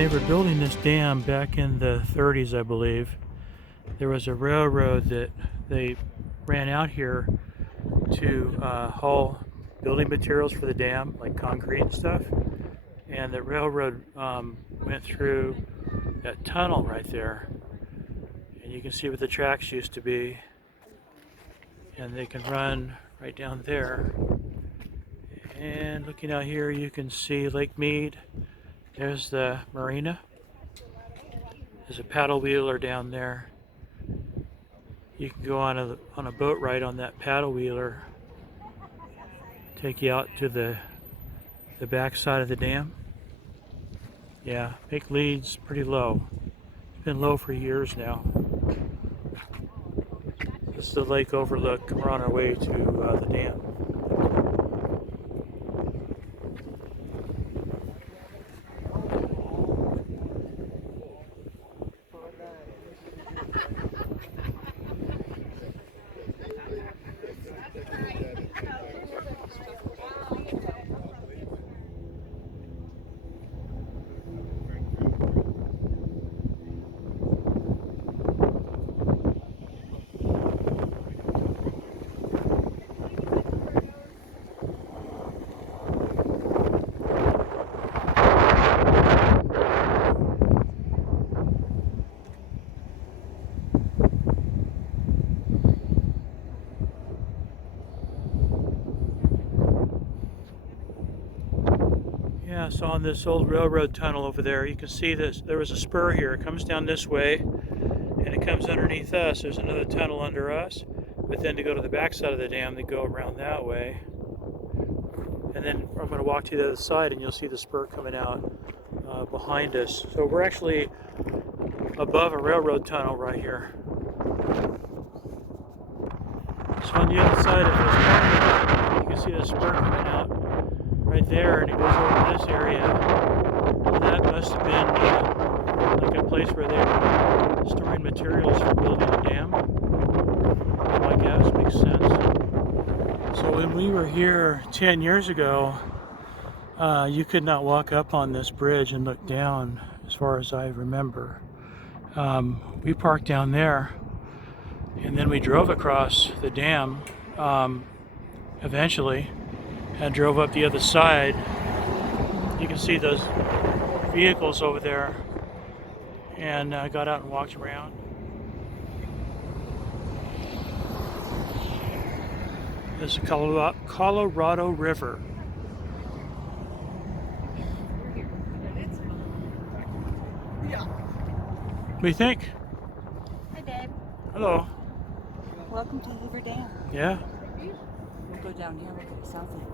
they were building this dam back in the 30s, I believe, there was a railroad that they ran out here to haul building materials for the dam, like concrete and stuff. And the railroad went through that tunnel right there. And you can see what the tracks used to be. And they can run right down there. And looking out here, you can see Lake Mead. There's the marina. There's a paddle wheeler down there. You can go on a boat ride on that paddle wheeler. Take you out to the back side of the dam. Yeah, Lake Mead's pretty low. It's been low for years now. This is the lake overlook. We're on our way to the dam. Yeah, so on this old railroad tunnel over there, you can see this. There was a spur here. It comes down this way, and it comes underneath us. There's another tunnel under us, but then to go to the back side of the dam, they go around that way. And then I'm going to walk to the other side, and you'll see the spur coming out behind us. So we're actually above a railroad tunnel right here. So on the other side of this tunnel, you can see the spur coming out right there, and it goes over this area. And that must have been like a place where they were storing materials for building a dam. I guess makes sense. So when we were here 10 years ago, you could not walk up on this bridge and look down, as far as I remember. We parked down there, and then we drove across the dam eventually, and drove up the other side. You can see those vehicles over there, and I got out and walked around. This is the Colorado River. What do you think? Hi, Dad. Hello. Welcome to Hoover Dam. Yeah. We'll go down here, look at the south end.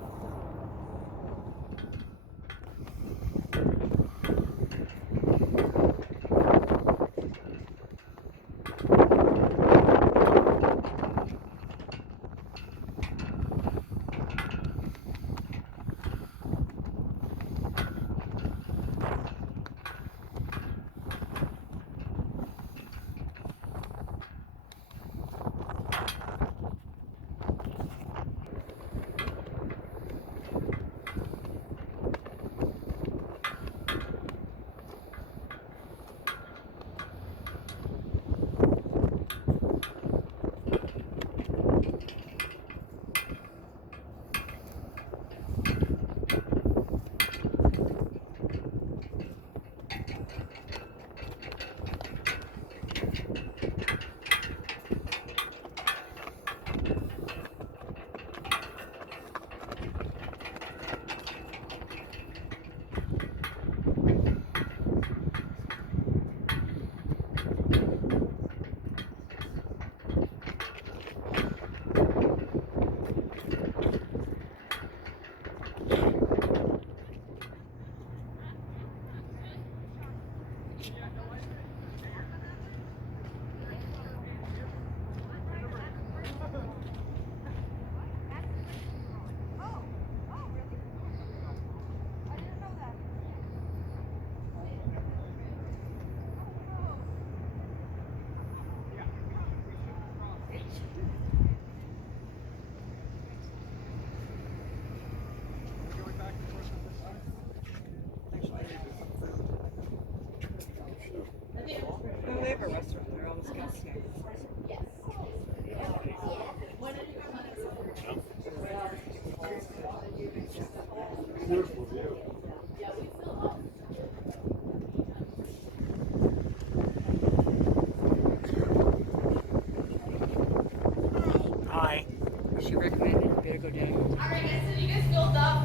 better go down. Alright guys, so you guys feel the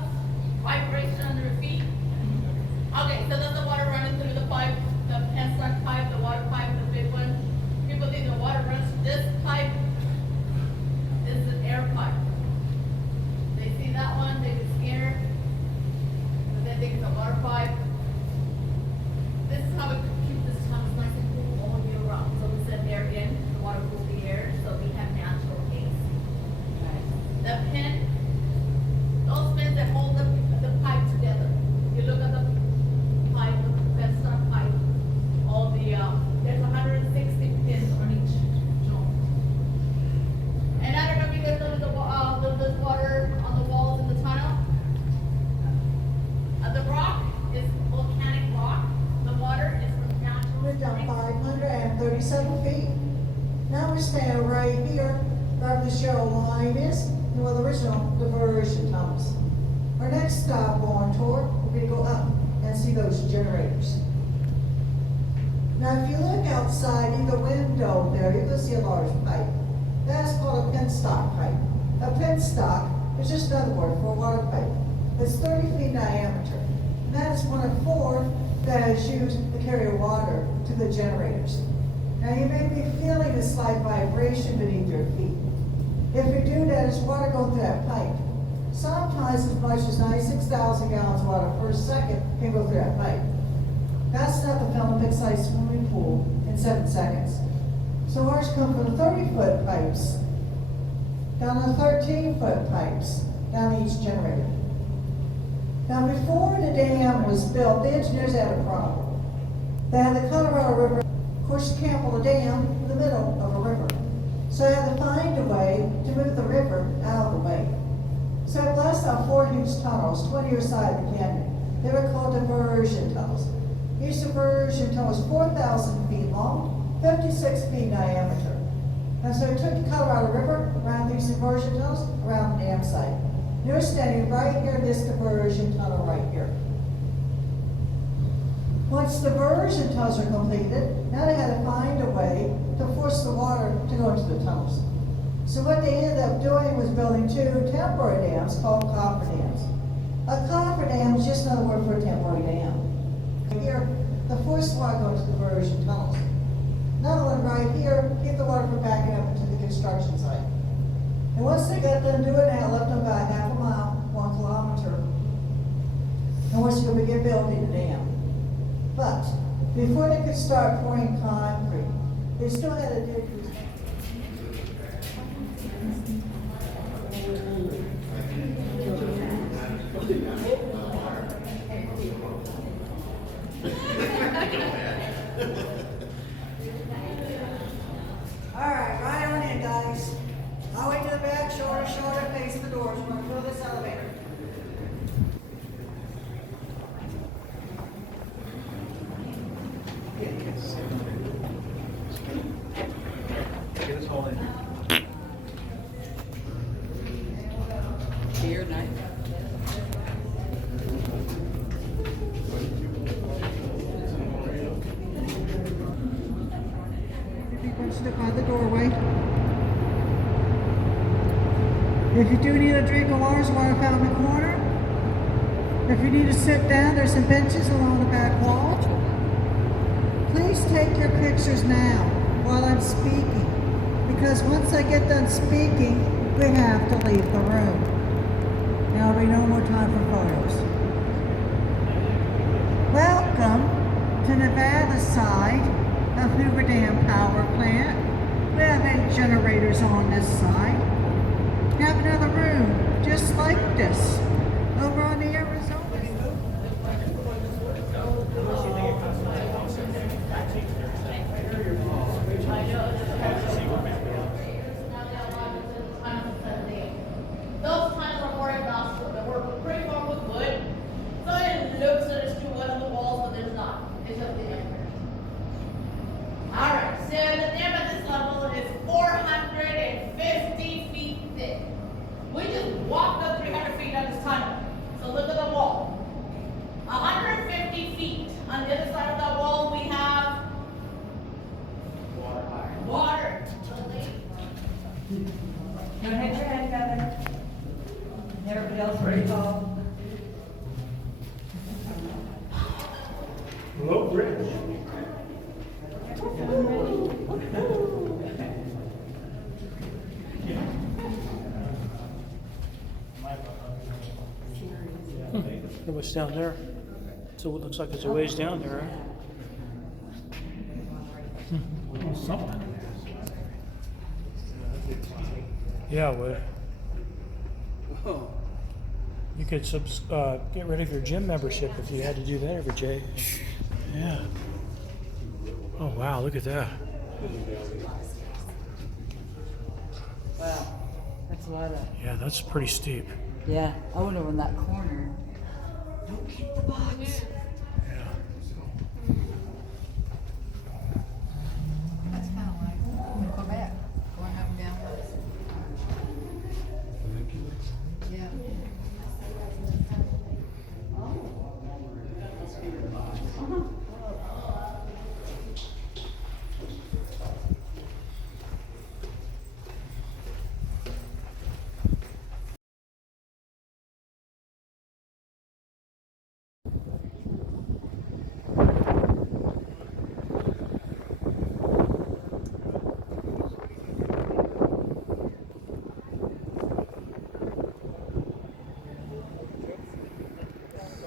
vibration under your feet? Okay, so that's the water running through the pipe, the penstock pipe, the water pipe, the big one. People think the water runs through this pipe. This is an air pipe. They see that one, they get scared. But they think it's a water pipe. This is how we keep this tunnel nice and cool all year round. So we send air in, the water cools the air, so we have natural haze. The pin, those pins that hold the pipe together. You look at the pipe, the penstock pipe, all the, there's 160 pins on each joint. And I don't know if you guys noticed the water on the walls in the tunnel. The rock is volcanic rock. The water is from natural We're down springs. 537 feet. Now we're standing right here, where the show line is, and where the original diversion tunnels. Our next stop on tour, we're going to go up and see those generators. Now, if you look outside either window there, you're going to see a large pipe. That's called a penstock pipe. A penstock is just another word for a water pipe. It's 30 feet in diameter. And that is one of 4 that is used to carry water to the generators. Now, you may be feeling a slight vibration beneath your feet. If you do that, it's water going through that pipe. Sometimes as much as 96,000 gallons of water per second can go through that pipe. That's enough to fill a big-sized swimming pool in 7 seconds. So ours come from 30-foot pipes down to 13-foot pipes down each generator. Now, before the dam was built, the engineers had a problem. They had the Colorado River. Of course, you can't build a dam in the middle of a river. So they had to find a way to move the river out of the way. So it blasted out 4 huge tunnels, 20 either side of the canyon. They were called diversion tunnels. Each diversion tunnel was 4,000 feet long, 56 feet in diameter. And so it took the Colorado River around these diversion tunnels, around the dam site. You're standing right here in this diversion tunnel right here. Once the diversion tunnels are completed, now they had to find a way to force the water to go into the tunnels. So what they ended up doing was building 2 temporary dams called coffer dams. A coffer dam is just another word for a temporary dam. Here, the forced water goes to the diversion tunnels. Another one right here, keep the water from backing up into the construction site. And once they got done doing that, left them about half a mile, 1 kilometer. And once you begin building the dam. But before they could start pouring concrete, they still had to dig these. All right on in, guys. I'll wait to the back, shoulder, face the doors. We're gonna fill this elevator. Get us all in. Here, night. People stood by the doorway. If you do need a drink of water, there's a water fountain in the corner. If you need to sit down, there's some benches along the back wall. Please take your pictures now while I'm speaking, because once I get done speaking, we have to leave the room. There'll be no more time for photos. Welcome to Nevada's side of Hoover Dam Power Plant. We have 8 generators on this side. We have another room just like this over on the Arizona. Those times are more industrial. They were pretty far with wood. So it looks that there's 2 wood on the walls, but there's not. It's just the embers. Alright, so the dam at this level is 450 feet thick. We just walked up 300 feet down the hill's pretty tall. Hello, Rich. What's down there? So it looks like there's a ways down there, right? Something. Yeah, it would. You could get rid of your gym membership if you had to do that every day. Yeah. Oh wow, look at that. Wow, that's a lot of. Yeah, that's pretty steep. Yeah, I wonder in that corner. Don't kick the box. Yeah. That's kind of like Quebec, going up and down west. Yeah.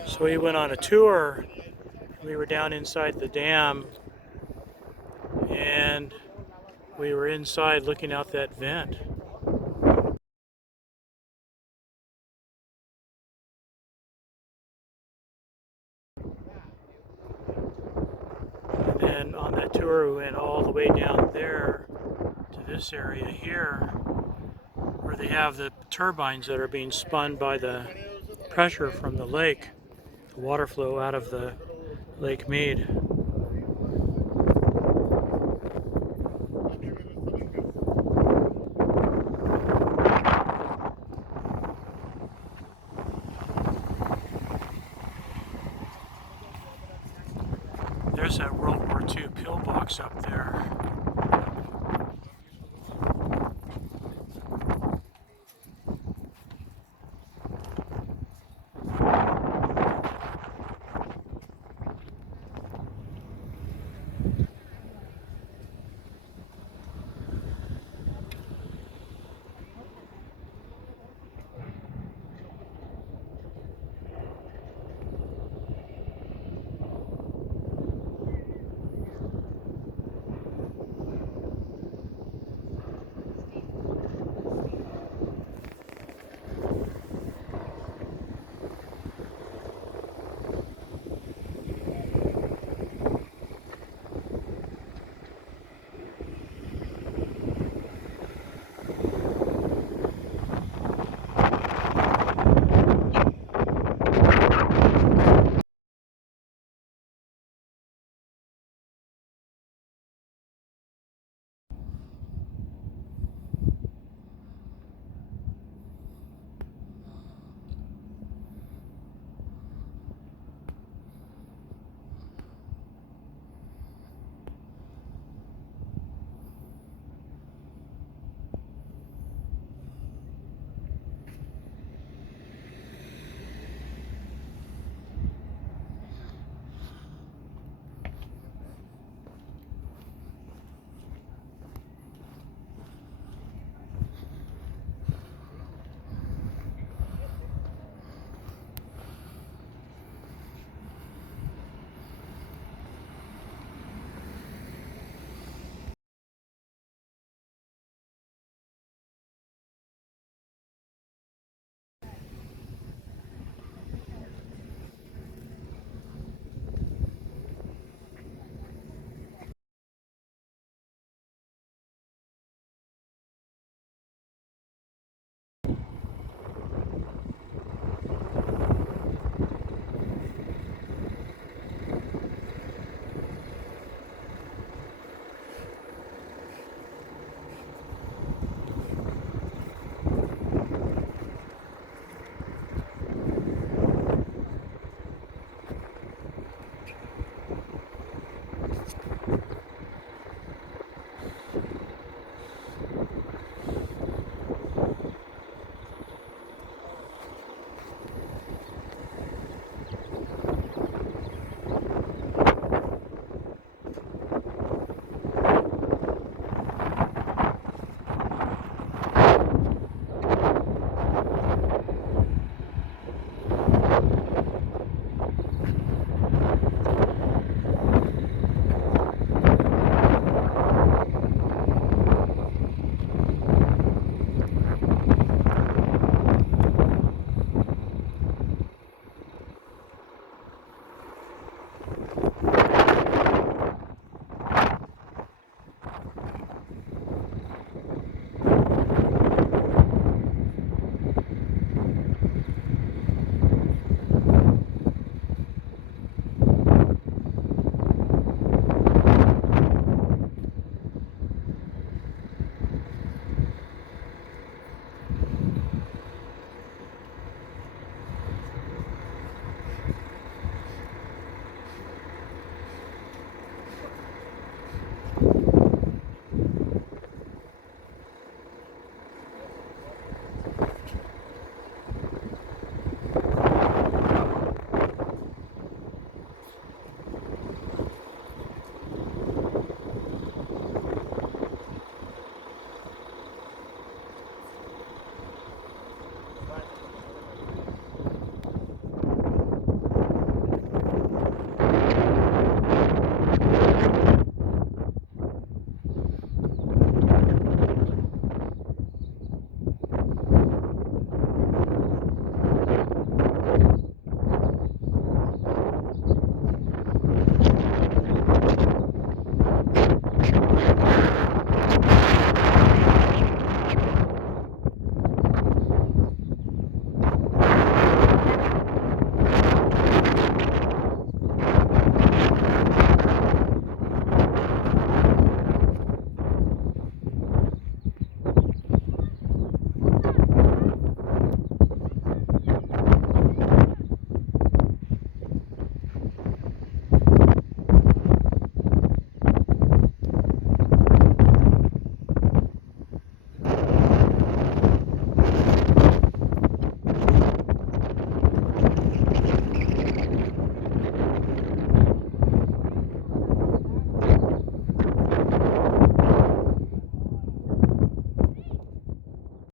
So we went on a tour. We were down inside the dam, and we were inside looking out that vent. And then on that tour, we went all the way down there to this area here, where they have the turbines that are being spun by the pressure from the lake, the water flow out of the Lake Mead. There's that World War II pillbox up there.